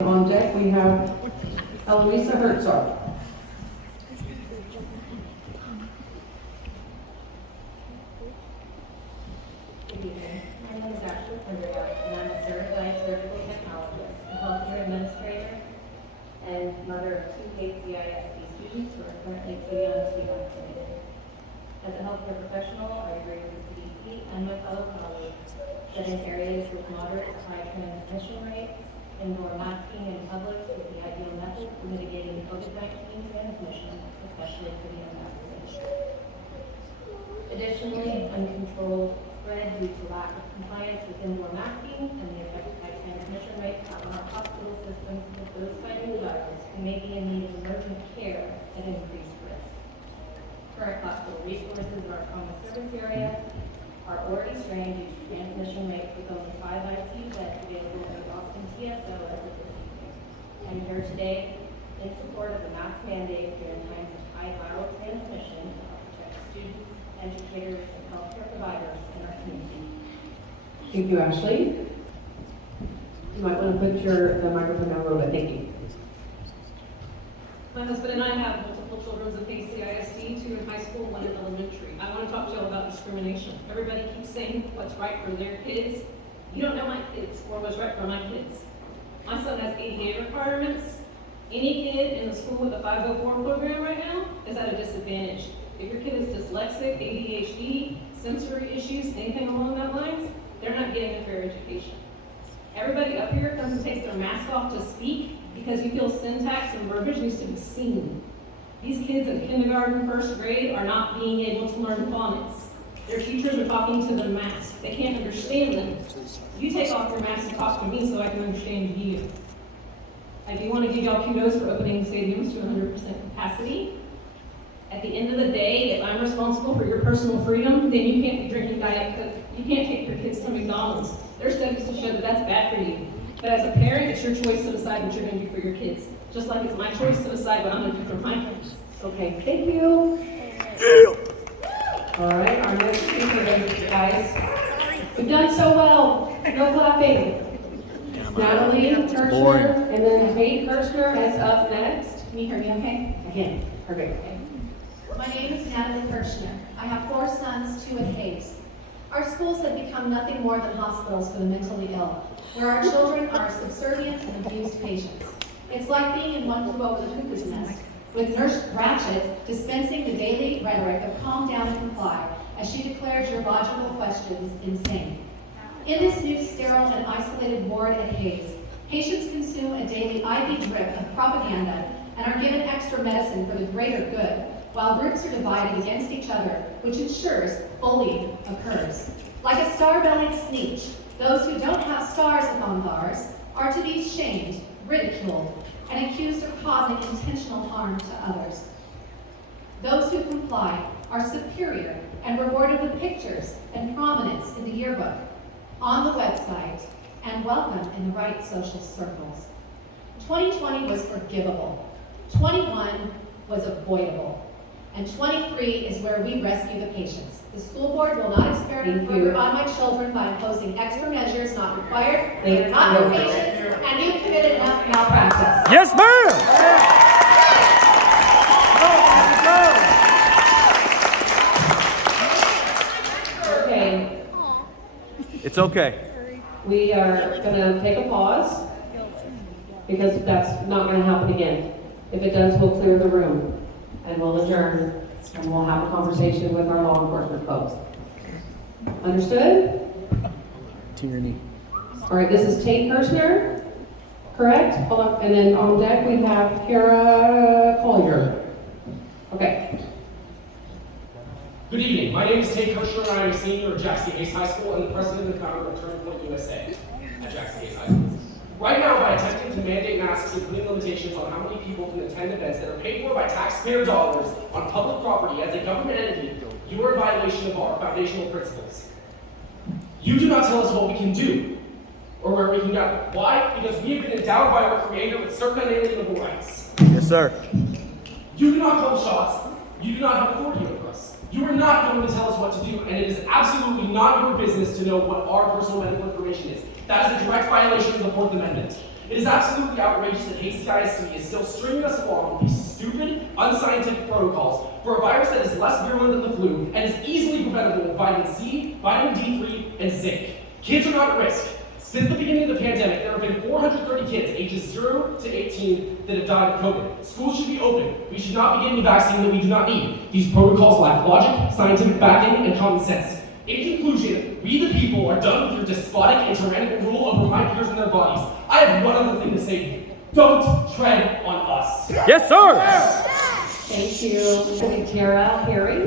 On deck, we have Eloisa Herzog. Good evening. My name is Ashley Pendergast, and I'm a certified surgical technologist, a healthcare administrator, and mother of two KCISD students who are currently too young to be vaccinated. As a healthcare professional, I agree with the CDC and my fellow colleagues that in areas with moderate to high transmission rates, indoor masking in public is the ideal method for mitigating COVID-19 transmission, especially for the unvaccinated. Additionally, uncontrolled spread due to lack of compliance with indoor masking and the effective high transmission rates on our hospital systems with those fighting the virus who may be in need of emergent care at increased risk. Current hospital resources in our trauma service area are already strained due to transmission rates with only 5 ICU beds available at Boston TSO as of this evening. I'm here today in support of the mask mandate during times of high viral transmission to help protect students, educators, and healthcare providers in our community. Thank you, Ashley. You might want to put the microphone down a little bit. Thank you. My husband and I have multiple children at KCISD, 2 in high school, 1 in elementary. I want to talk to you all about discrimination. Everybody keeps saying what's right for their kids. You don't know my kids or what's right for my kids. My son has ADA requirements. Any kid in the school with a 504 program right now is at a disadvantage. If your kid is dyslexic, ADHD, sensory issues, anything along that lines, they're not getting a fair education. Everybody up here comes and takes their mask off to speak because you feel syntax and verbiage needs to be seen. These kids in kindergarten, 1st grade are not being able to learn phonics. Their teachers are talking to them mask. They can't understand them. You take off your mask and talk to me so I can understand you. I do want to give y'all kudos for opening stadiums to 100% capacity. At the end of the day, if I'm responsible for your personal freedom, then you can't be drinking Diet Coke. You can't take your kids to McDonald's. There's studies to show that that's bad for you. But as a parent, it's your choice to decide what you're going to do for your kids. Just like it's my choice to decide what I'm going to do for my kids. Okay, thank you. Yeah. All right, our next speaker is, guys. We've done so well. No clapping. Natalie Kirshner, and then Kate Kirshner is up next. Can you hear me okay? Again, perfect. My name is Natalie Kirshner. I have 4 sons, 2 at Hayes. Our schools have become nothing more than hospitals for the mentally ill, where our children are subservient and abused patients. It's like being in One Flew Over the Cuckoo's Nest, with Nurse Ratched dispensing the daily rhetoric of calm down and comply, as she declares your logical questions insane. In this new sterile and isolated ward at Hayes, patients consume a daily IV drip of propaganda and are given extra medicine for the greater good, while groups are divided against each other, which ensures bullying occurs. Like a star-bellied sneetch, those who don't have stars upon theirs are to be shamed, ridiculed, and accused of causing intentional harm to others. Those who comply are superior and rewarded with pictures and prominence in the yearbook, on the website, and welcome in the right social circles. 2020 was forgivable. 21 was avoidable. And 23 is where we rescue the patients. The school board will not experiment further on my children by imposing extra measures not required, they are not for patients, and you've committed enough malpractice. Yes, ma'am! Okay, It's okay. we are going to take a pause because that's not going to happen again. If it does, we'll clear the room and we'll adjourn and we'll have a conversation with our law enforcement folks. Understood? Tyranny. All right, this is Tate Kirshner, correct? Hold on. And then on deck we have Kara Collier. Okay. Good evening. My name is Tate Kirshner, and I'm a senior at Jackson Hayes High School and the president and founder of Turning Point USA at Jackson Hayes High School. Right now, by attempting to mandate masks and putting limitations on how many people can attend events that are paid for by taxpayer dollars on public property as a government entity, you are in violation of our foundational principles. You do not tell us what we can do or where we can go. Why? Because we have been endowed by our Creator with certain unalienable rights. Yes, sir. You do not call the shots. You do not have authority over us. You are not going to tell us what to do, and it is absolutely not your business to know what our personal medical information is. That is a direct violation of the 4th Amendment. It is absolutely outrageous that HCISD is still stringing us along with these stupid, unscientific protocols for a virus that is less virulent than the flu and is easily preventable with vitamin C, vitamin D3, and zinc. Kids are not at risk. Since the beginning of the pandemic, there have been 430 kids ages 0 to 18 that have died of COVID. Schools should be open. We should not be getting a vaccine that we do not need. These protocols lack logic, scientific backing, and common sense. In conclusion, we the people are done with your despotic and tyrannical rule over my peers and their bodies. I have one other thing to say to you. Don't tread on us. Yes, sir. Thank you. Tara Perry.